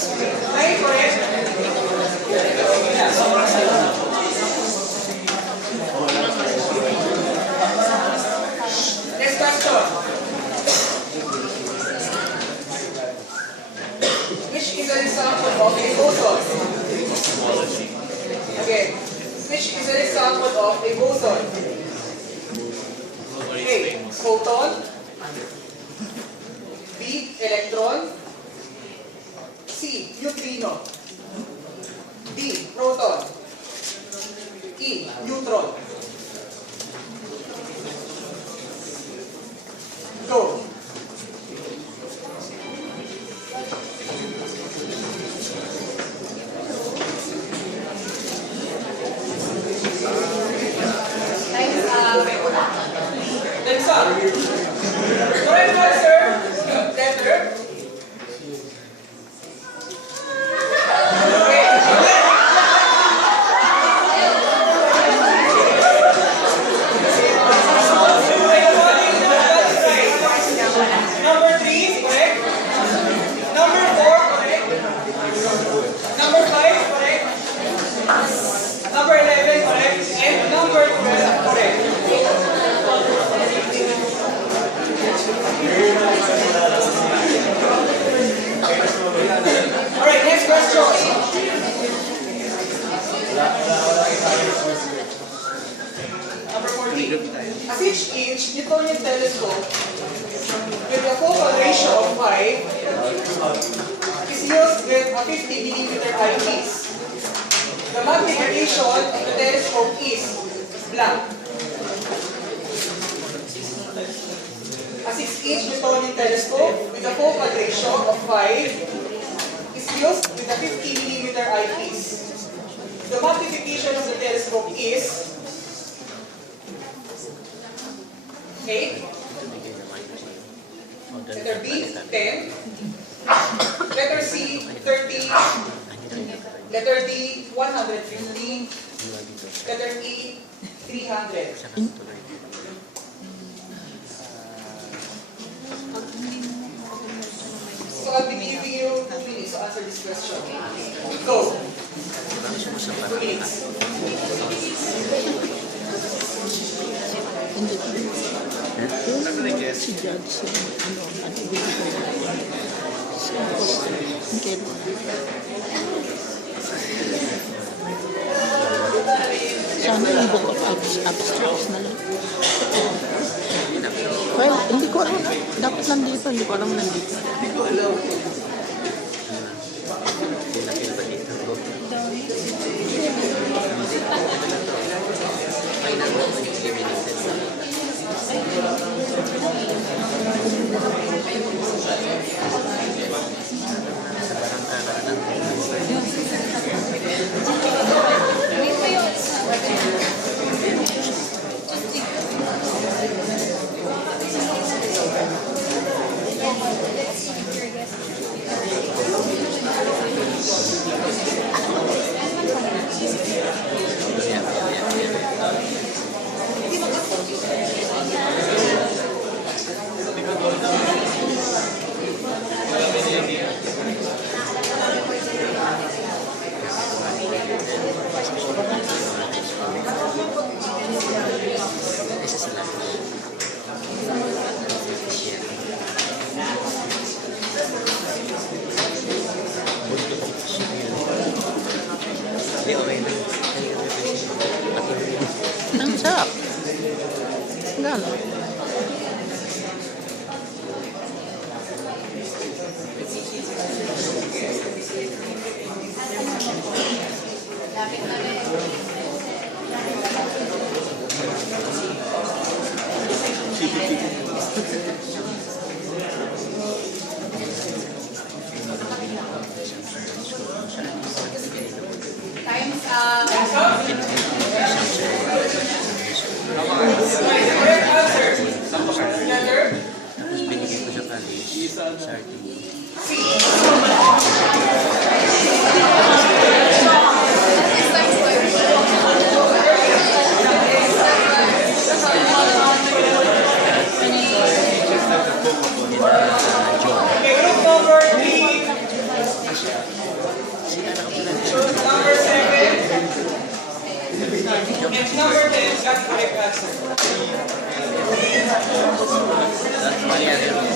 Ay, correct. Next question. Which is an example of a boson? Again, which is an example of a boson? A. Photon. B. Electron. C. Neutrino. D. Proton. E. Neutron. Go. Time's up. Correct answer. Letter. Number 3, correct? Number 4, correct? Number 5, correct? Number 11, correct? And number 12, correct? Alright, next question. Number 14. A 6-inch Newtonian telescope with a focal ratio of 5 is used with a 50mm eyepiece. The magnification of the telescope is blank. A 6-inch Newtonian telescope with a focal ratio of 5 is used with a 50mm eyepiece. The magnification of the telescope is 8. Letter B, 10. Letter C, 30. Letter D, 150. Letter E, 300. So I'll be giving you 2 minutes to answer this question. Go. 2 minutes. Si Judge, sana yung book of abstracts na lang. Well, hindi ko alam. Dapat nandito. Hindi ko alam nandito. Hindi ko alam. Ang sarap. Gano'n. Time's up. Correct answer. And number 10, got correct answer. That's funny.